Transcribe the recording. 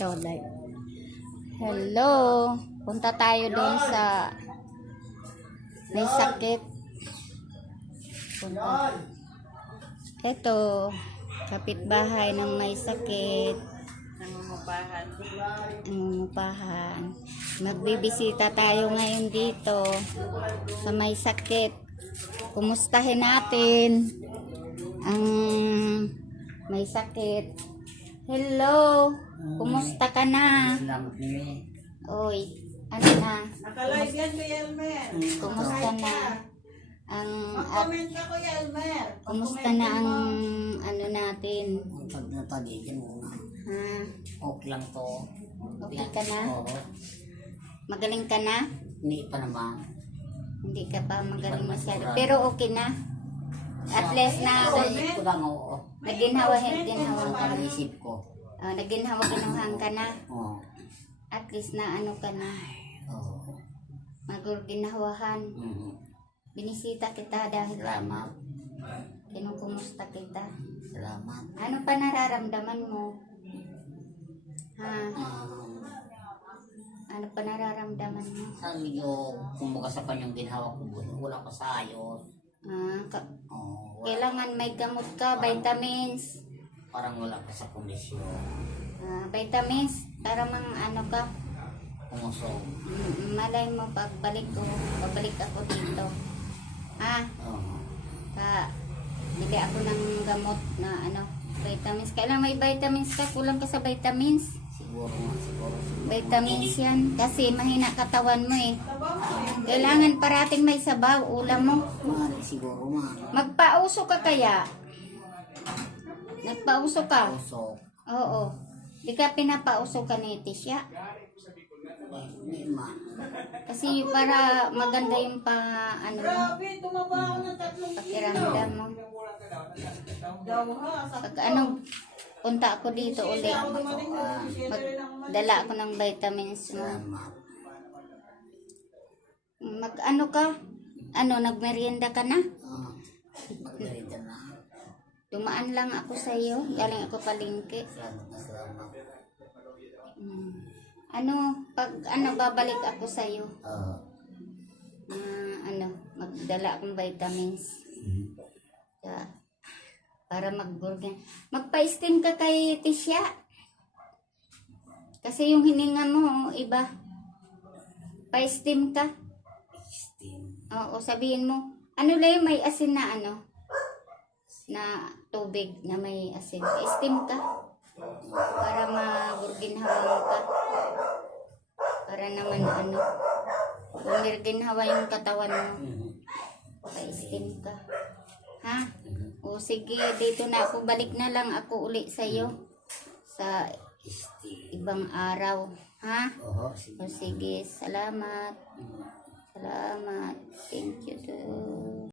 Ito, like. Hello. Punta tayo doon sa may sakit. Punta. Ito, kapitbahay ng may sakit. Nangungupahan. Magbibisita tayo ngayon dito sa may sakit. Kumustahin natin ang may sakit. Hello, kumusta ka na? Salamat nimi. Oy, ano na? Nakalive yan, Kuya Elmer. Kumusta na? Ang Mag-comment ka, Kuya Elmer. kumusta na ang ano natin? Ang pagtatagigin muna. Ha? Okay lang to. Okay ka na? Oo. Magaling ka na? Hindi pa naman. Hindi ka pa magaling masyado. Pero okay na? At least na Isip ko lang, oo. naginhawahan Ang ka na. isip ko. Naginhawahan ka na. Oo. At least na ano ka na. Oo. Magurginawahan. Binisita kita dahil Salamat. kinukumusta kita. Salamat. Ano pa nararamdaman mo? Ha? Ano pa nararamdaman mo? Sabi nyo, kumbaga sa kanyang ginhawa ko, wala pa sa ayos. Oo. Kailangan may gamot ka, vitamins. Parang wala pa sa kondisyon. Vitamins para mang ano ka. Kumusog. Malay mo pagbalik ko, babalik ako dito. Oo. Bili ako ng gamot na ano, vitamins. Kailangan may vitamins ka, kulang ka sa vitamins. Siguro nga, siguro. Vitamins yan. Kasi mahina katawan mo eh. Kailangan parating may sabaw, ulam mo. Mali, siguro nga. Magpauso ka kaya? Nagpauso ka? Kusog. Oo. Di ka pinapauso ka ni Tisha? Hindi man. Kasi para maganda yung ano mo, Grabe, tumaba ako ng 3 kilo. pakiramdam mo. Daw ha, sa Pag ano, punta ako dito uli. ako dumating na 17 rin ako man. Magdala ako ng vitamins mo. Salamat. Mag ano ka? Ano, nagmerienda ka na? Magdarita na. Dumaan lang ako sa iyo. Galing ako palengke. Salamat na salamat. Ano, pag ano, babalik ako sa iyo. Oo. Ano, magdala akong vitamins. Para mag-burgen. Magpa-steam ka kay Tisha. Kasi yung hininga mo, iba. Pa-steam ka. Steam. Oo, sabihin mo. Ano lang yung may asin na ano? Na tubig na may asin. Pa-steam ka. Para mag-burgenhawa ka. Para naman ano. Bumirginhawa yung katawan mo. Pa-steam ka. Ha? O sige, dito na ako. Balik na lang ako uli sa'yo. Sa Steam. ibang araw. Ha? Oo, sige. O sige, salamat. Salamat. Thank you too.